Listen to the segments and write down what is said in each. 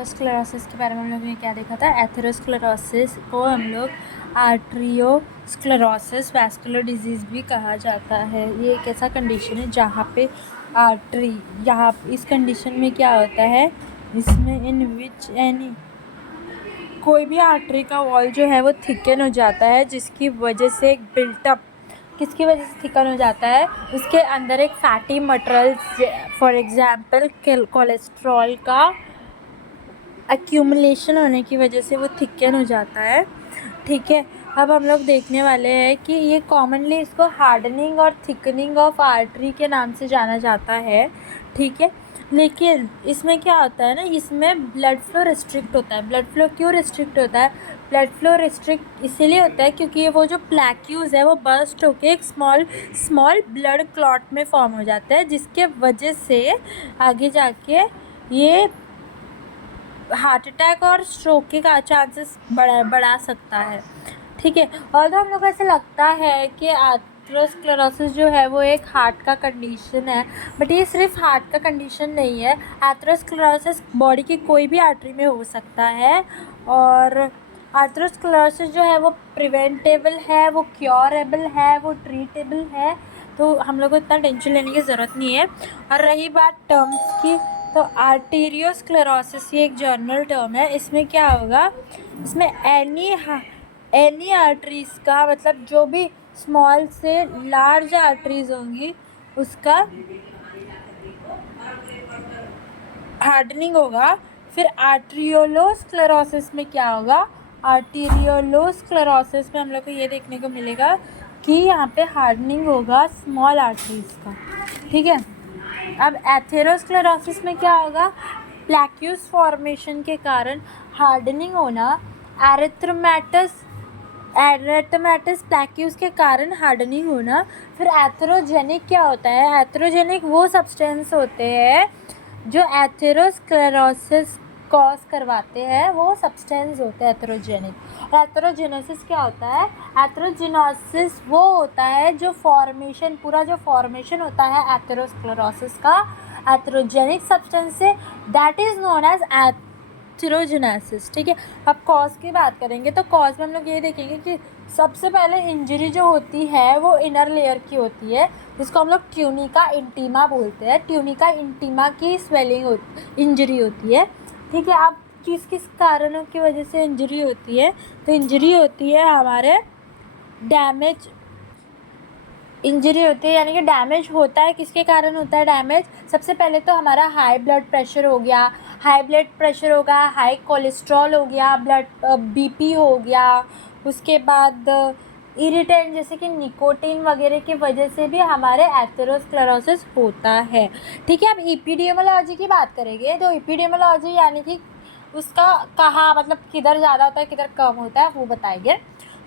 Atherosclerosis के बारे में हम लोगों ने क्या देखा था। एथेरोस्क्लेरोसिस को हम लोग आर्ट्रियोस्क्लेरोसिस वैस्कुलर डिजीज़ भी कहा जाता है। ये एक ऐसा कंडीशन है जहाँ पे आर्टरी यहाँ इस कंडीशन में क्या होता है, इसमें इन विच एनी कोई भी आर्टरी का वॉल जो है वो थिकन हो जाता है, जिसकी वजह से एक बिल्टअप किसकी वजह से थिकन हो जाता है, उसके अंदर एक fatty material for example cholesterol का एक्यूमुलेशन होने की वजह से वो थिकन हो जाता है। ठीक है, अब हम लोग देखने वाले हैं कि ये कॉमनली इसको हार्डनिंग और थिकनिंग ऑफ आर्टरी के नाम से जाना जाता है। ठीक है, लेकिन इसमें क्या होता है ना, इसमें ब्लड फ्लो रिस्ट्रिक्ट होता है। ब्लड फ्लो क्यों रिस्ट्रिक्ट होता है? ब्लड फ्लो रिस्ट्रिक्ट इसीलिए होता है क्योंकि वो जो प्लैक्यूज है वो बर्स्ट होके एक स्मॉल ब्लड क्लॉट में फॉर्म हो जाता है, जिसके वजह से आगे जाके ये हार्ट अटैक और स्ट्रोक के का चांसेस बढ़ा सकता है। ठीक है, और हम लोग को ऐसा लगता है कि एथेरोस्क्लेरोसिस जो है वो एक हार्ट का कंडीशन है, बट ये सिर्फ हार्ट का कंडीशन नहीं है। एथेरोस्क्लेरोसिस बॉडी की कोई भी आर्टरी में हो सकता है, और एथेरोस्क्लेरोसिस जो है वो प्रिवेंटेबल है, वो क्योरेबल है, वो ट्रीटेबल है, तो हम लोग को इतना टेंशन लेने की ज़रूरत नहीं है। और रही बात टर्म्स की, तो आर्टीरियोस्क्लेरोसिस ये एक जर्नल टर्म है। इसमें क्या होगा, इसमें एनी आर्टरीज का मतलब जो भी स्मॉल से लार्ज आर्टरीज होंगी उसका हार्डनिंग होगा। फिर आर्टीरियोस्क्लेरोसिस में क्या होगा, आर्टीरियोस्क्लेरोसिस में हम लोग को ये देखने को मिलेगा कि यहाँ पे हार्डनिंग होगा स्मॉल आर्टरीज का। ठीक है, अब एथेरोस्क्लेरोसिस में क्या होगा, प्लैक्यूज फॉर्मेशन के कारण हार्डनिंग होना, एरिथेमेटस प्लैक्यूज के कारण हार्डनिंग होना। फिर एथेरोजेनिक क्या होता है, एथेरोजेनिक वो सब्सटेंस होते हैं जो एथेरोस्क्लेरोसिस कॉज करवाते हैं, वो सब्सटेंस होते हैं एथेरोजेनिक। और एथेरोजेनेसिस क्या होता है, एथेरोजेनोसिस वो होता है जो फॉर्मेशन पूरा जो फॉर्मेशन होता है एथेरोस्क्लेरोसिस का एथेरोजेनिक सब्सटेंस से, that is known as atherogenesis. ठीक है, अब कॉज की बात करेंगे तो कॉज में हम लोग ये देखेंगे कि सबसे पहले इंजरी जो होती है वो इनर लेयर की होती है, जिसको हम लोग ट्यूनिका इंटीमा बोलते हैं। ट्यूनिका इंटीमा की इंजरी होती है। ठीक है, अब किस किस कारणों की वजह से इंजरी होती है, तो इंजरी होती है हमारे इंजरी होती है, यानी कि डैमेज होता है। किसके कारण होता है डैमेज, सबसे पहले तो हमारा हाई ब्लड प्रेशर हो गया, हाई कोलेस्ट्रॉल हो गया, बीपी हो गया, उसके बाद इरिटेंट जैसे कि निकोटीन वगैरह की वजह से भी हमारे एथेरोस्क्लेरोसिस होता है। ठीक है, अब एपिडेमियोलॉजी की बात करेंगे तो एपिडेमियोलॉजी यानी कि उसका कहाँ मतलब किधर ज़्यादा होता है किधर कम होता है वो बताएंगे।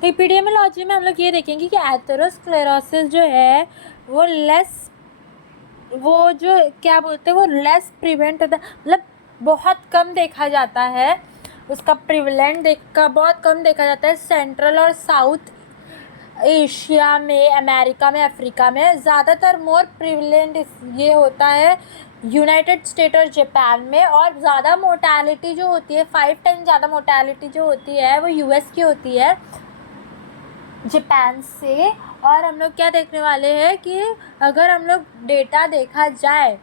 तो एपिडेमियोलॉजी में हम लोग ये देखेंगे कि एथेरोस्क्लेरोसिस जो है वो लेस प्रिवेंट होता है, मतलब बहुत कम देखा जाता है, उसका बहुत कम देखा जाता है सेंट्रल और साउथ एशिया में, अमेरिका में, अफ्रीका में। ज़्यादातर मोर प्रिवलेंट ये होता है यूनाइटेड स्टेट और जापान में, और ज़्यादा मोर्टेलिटी जो होती है 5 टाइम ज़्यादा मोर्टेलिटी जो होती है वो यूएस की होती है जापान से। और हम लोग क्या देखने वाले हैं कि अगर हम लोग डेटा देखा जाए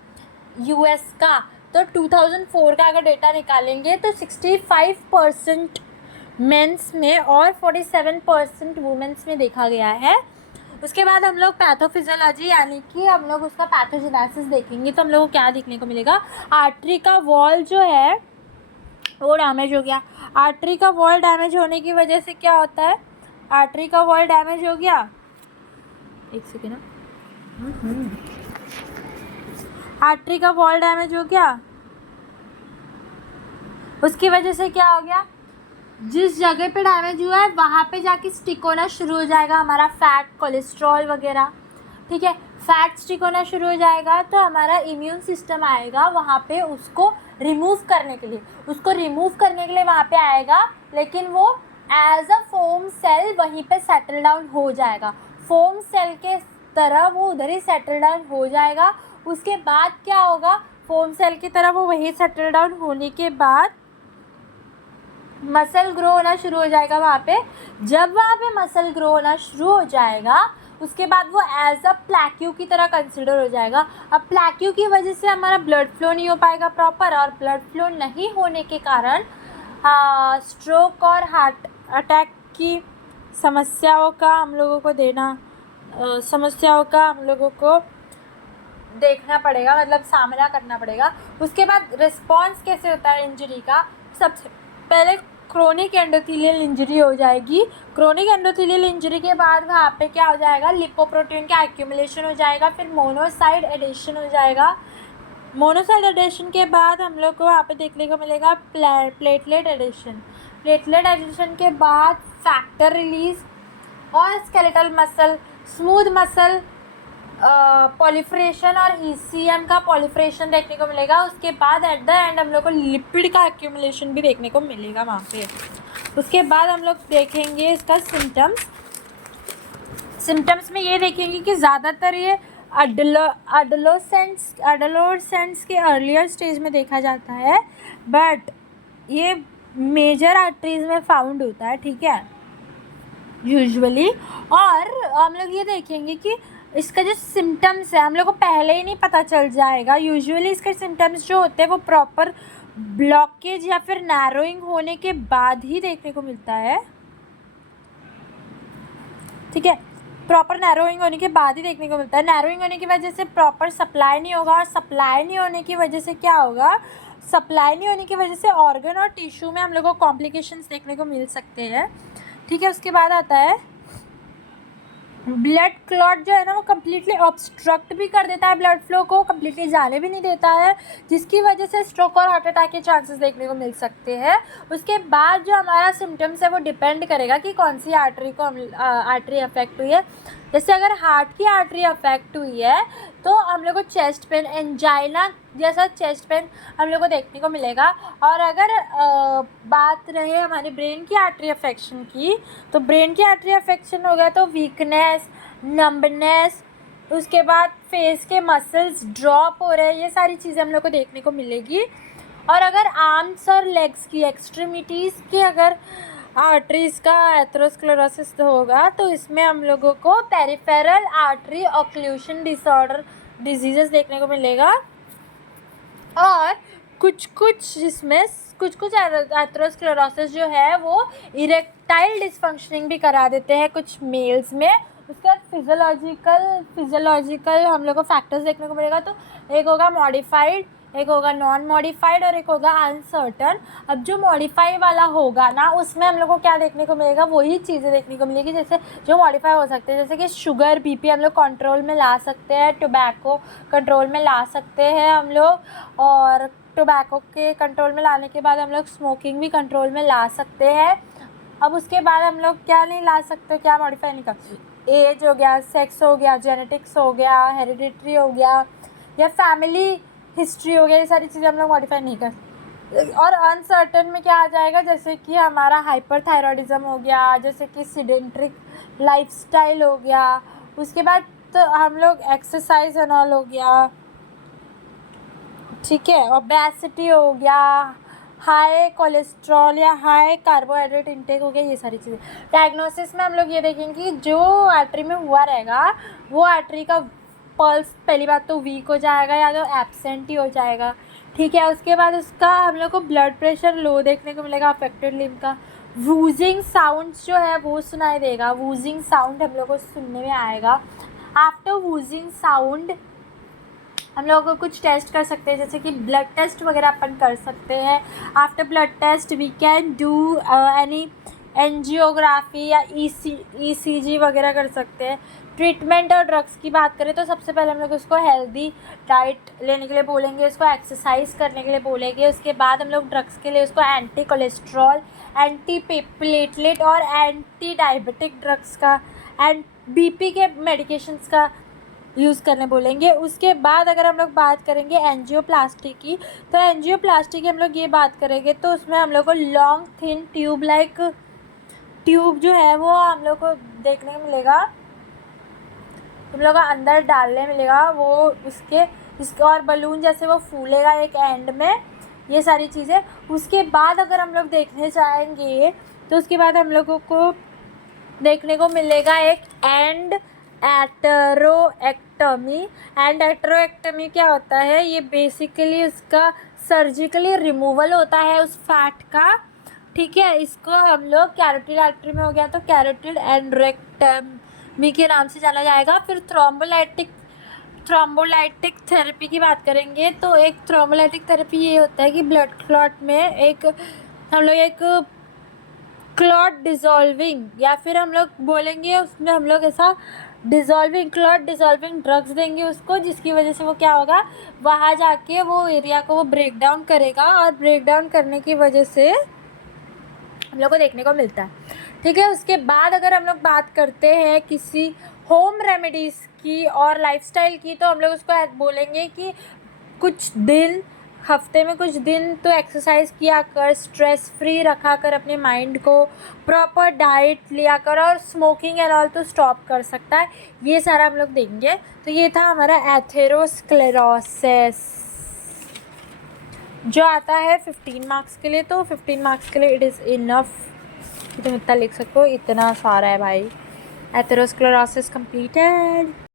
यूएस का, तो 2004 का अगर डेटा निकालेंगे तो 65% मेंस में और 47% वुमेन्स में देखा गया है। उसके बाद हम लोग पैथोफिजियोलॉजी यानी कि हम लोग उसका पैथोजेनेसिस देखेंगे, तो हम लोग को क्या देखने को मिलेगा, आर्टरी का वॉल जो है वो डैमेज हो गया। आर्टरी का वॉल डैमेज होने की वजह से क्या होता है, आर्टरी का वॉल डैमेज हो गया, एक सेकेंड, आर्टरी का वॉल डैमेज हो गया, उसकी वजह से क्या हो गया, जिस जगह पे डैमेज हुआ है वहाँ पे जाके स्टिक होना शुरू हो जाएगा हमारा फैट, कोलेस्ट्रॉल वगैरह। ठीक है, फैट स्टिक होना शुरू हो जाएगा तो हमारा इम्यून सिस्टम आएगा वहाँ पे उसको रिमूव करने के लिए वहाँ पे आएगा, लेकिन वो एज अ फोम सेल वहीं पे सेटल डाउन हो जाएगा। फोम सेल के तरह वो उधर ही सेटल डाउन हो जाएगा। उसके बाद क्या होगा, फोम सेल की तरह वो वहीं सेटल डाउन होने के बाद मसल ग्रो होना शुरू हो जाएगा वहाँ पे। जब वहाँ पे मसल ग्रो होना शुरू हो जाएगा उसके बाद वो एज अ प्लैक्यू की तरह कंसिडर हो जाएगा। अब प्लैक्यू की वजह से हमारा ब्लड फ्लो नहीं हो पाएगा प्रॉपर, और ब्लड फ्लो नहीं होने के कारण स्ट्रोक और हार्ट अटैक की समस्याओं का हम लोगों को देखना पड़ेगा, मतलब सामना करना पड़ेगा। उसके बाद रिस्पॉन्स कैसे होता है इंजरी का? सबसे पहले क्रोनिक एंडोथेलियल इंजरी हो जाएगी। क्रोनिक एंडोथेलियल इंजरी के बाद वहाँ पे क्या हो जाएगा? लिपोप्रोटीन का एक्यूमुलेशन हो जाएगा, फिर मोनोसाइट एडिशन हो जाएगा। मोनोसाइट एडिशन के बाद हम लोग को वहाँ पे देखने को मिलेगा प्लेटलेट एडिशन। प्लेटलेट एडिशन के बाद फैक्टर रिलीज और स्केलेटल मसल, स्मूथ मसल पॉलीफ्रेशन और ईसीएम का पॉलीफ्रेशन देखने को मिलेगा। उसके बाद एट द एंड हम लोग को लिपिड का एक्यूमुलेशन भी देखने को मिलेगा वहाँ पे। उसके बाद हम लोग देखेंगे इसका सिम्टम्स में ये देखेंगे कि ज़्यादातर ये अडोलेसेंट्स के अर्लियर स्टेज में देखा जाता है, बट ये मेजर आर्टरीज में फाउंड होता है, ठीक है, यूजुअली। और हम लोग ये देखेंगे कि इसका जो सिम्टम्स है हम लोग को पहले ही नहीं पता चल जाएगा। यूजुअली इसके सिम्टम्स जो होते हैं वो प्रॉपर ब्लॉकेज या फिर नैरोइंग होने के बाद ही देखने को मिलता है, ठीक है, प्रॉपर नैरोइंग होने के बाद ही देखने को मिलता है। नैरोइंग होने की वजह से प्रॉपर सप्लाई नहीं होगा, और सप्लाई नहीं होने की वजह से क्या होगा? सप्लाई नहीं होने की वजह से ऑर्गन और टिश्यू में हम लोग को कॉम्प्लिकेशंस देखने को मिल सकते हैं, ठीक है। उसके बाद आता है ब्लड क्लॉट, जो है ना वो कम्प्लीटली ऑब्स्ट्रक्ट भी कर देता है, ब्लड फ्लो को कम्प्लीटली जाने भी नहीं देता है, जिसकी वजह से स्ट्रोक और हार्ट अटैक के चांसेस देखने को मिल सकते हैं। उसके बाद जो हमारा सिम्टम्स है वो डिपेंड करेगा कि कौन सी आर्टरी अफेक्ट हुई है। जैसे अगर हार्ट की आर्टरी अफेक्ट हुई है तो हम लोग को चेस्ट पेन, एंजाइना जैसा चेस्ट पेन हम लोग को देखने को मिलेगा। और अगर बात रहे हमारे ब्रेन की आर्टरी अफेक्शन की, तो ब्रेन की आर्टरी अफेक्शन हो गया तो वीकनेस, नंबनेस, उसके बाद फेस के मसल्स ड्रॉप हो रहे हैं, ये सारी चीज़ें हम लोग को देखने को मिलेगी। और अगर आर्म्स और लेग्स की एक्सट्रीमिटीज़ की अगर आर्टरीज का एथेरोस्क्लेरोसिस होगा तो इसमें हम लोगों को पेरिफेरल आर्टरी ऑक्लूशन डिजीज़ देखने को मिलेगा। और कुछ एथेरोस्क्लेरोसिस जो है वो इरेक्टाइल डिसफंक्शनिंग भी करा देते हैं कुछ मेल्स में। उसके बाद फिजियोलॉजिकल हम लोग को फैक्टर्स देखने को मिलेगा। तो एक होगा मॉडिफाइड, एक होगा नॉन मॉडिफाइड और एक होगा अनसर्टन। अब जो मॉडिफाई वाला होगा ना उसमें हम लोग को क्या देखने को मिलेगा? वही चीज़ें देखने को मिलेगी जैसे जो मॉडिफाई हो सकते हैं, जैसे कि शुगर, बीपी हम लोग कंट्रोल में ला सकते हैं, टोबैको कंट्रोल में ला सकते हैं हम लोग, और टोबैको के कंट्रोल में लाने के बाद हम लोग स्मोकिंग भी कंट्रोल में ला सकते हैं। अब उसके बाद हम लोग क्या नहीं ला सकते, क्या मॉडिफाई नहीं कर, एज हो गया, सेक्स हो गया, जेनेटिक्स हो गया, हेरिडिटरी हो गया, या फैमिली हिस्ट्री हो गया, ये सारी चीज़ें हम लोग मॉडिफाई नहीं कर। और अनसर्टन में क्या आ जाएगा? जैसे कि हमारा हाइपरथायरॉयडिज्म हो गया, जैसे कि सीडेंट्रिक लाइफस्टाइल हो गया, उसके बाद तो हम लोग एक्सरसाइज एंड ऑल हो गया, ठीक है, ओबेसिटी हो गया, हाई कोलेस्ट्रॉल या हाई कार्बोहाइड्रेट इंटेक हो गया, ये सारी चीज़ें। डायग्नोसिस में हम लोग ये देखेंगे कि जो आर्टरी में हुआ रहेगा वो आर्टरी का पल्स पहली बात तो वीक हो जाएगा या तो एब्सेंट ही हो जाएगा, ठीक है। उसके बाद उसका हम लोग को ब्लड प्रेशर लो देखने को मिलेगा, अफेक्टेड लिम्ब का वूजिंग साउंड जो है वो सुनाई देगा, वूजिंग साउंड हम लोग को सुनने में आएगा। आफ्टर वूजिंग साउंड हम लोग को कुछ टेस्ट कर सकते हैं, जैसे कि ब्लड टेस्ट वगैरह अपन कर सकते हैं। After blood test we can do any angiography या ईसीजी वगैरह कर सकते हैं। ट्रीटमेंट और ड्रग्स की बात करें तो सबसे पहले हम लोग उसको हेल्दी डाइट लेने के लिए बोलेंगे, उसको एक्सरसाइज करने के लिए बोलेंगे। उसके बाद हम लोग ड्रग्स के लिए उसको एंटी कोलेस्ट्रॉल, एंटी प्लेटलेट और एंटी डायबिटिक ड्रग्स का एंड बीपी के मेडिकेशंस का यूज़ करने बोलेंगे। उसके बाद अगर हम लोग बात करेंगे एंजियोप्लास्टी की, तो एंजियोप्लास्टी की हम लोग ये बात करेंगे तो उसमें हम लोग को long thin tube like tube जो है वो हम लोग को देखने को मिलेगा, हम लोग को अंदर डालने मिलेगा वो उसके और बलून जैसे वो फूलेगा एक एंड में, ये सारी चीज़ें। उसके बाद अगर हम लोग देखने जाएंगे तो उसके बाद हम लोगों को देखने को मिलेगा एक एंड एटरोएक्टमी। एंड एटरोएक्टमी क्या होता है, ये बेसिकली उसका सर्जिकली रिमूवल होता है उस फैट का, ठीक है। इसको हम लोग कैरोटिड आर्टरी में हो गया तो कैरोटिड एंड्रेक्टमी के नाम से जाना जाएगा। फिर थ्रोम्बोलाइटिक थेरेपी की बात करेंगे तो एक थ्रोम्बोलाइटिक थेरेपी ये होता है कि ब्लड क्लॉट में हम लोग एक क्लॉट डिज़ोल्विंग, या फिर हम लोग बोलेंगे उसमें हम लोग ऐसा क्लॉट डिज़ोल्विंग ड्रग्स देंगे उसको, जिसकी वजह से वो क्या होगा, वहाँ जाके वो एरिया को वो ब्रेक डाउन करेगा और ब्रेक डाउन करने की वजह से हम लोग को देखने को मिलता है, ठीक है। उसके बाद अगर हम लोग बात करते हैं किसी होम रेमेडीज़ की और लाइफस्टाइल की तो हम लोग उसको बोलेंगे कि कुछ दिन, हफ्ते में कुछ दिन तो एक्सरसाइज किया कर, स्ट्रेस फ्री रखा कर अपने माइंड को, प्रॉपर डाइट लिया कर और स्मोकिंग एंड ऑल तो स्टॉप कर सकता है। ये सारा हम लोग देंगे। तो ये था हमारा एथेरोस्क्लेरोसिस जो आता है 15 मार्क्स के लिए। तो 15 मार्क्स के लिए इट इज़ इनफ कि तुम इतना लिख सको, इतना सारा है भाई। Atherosclerosis completed.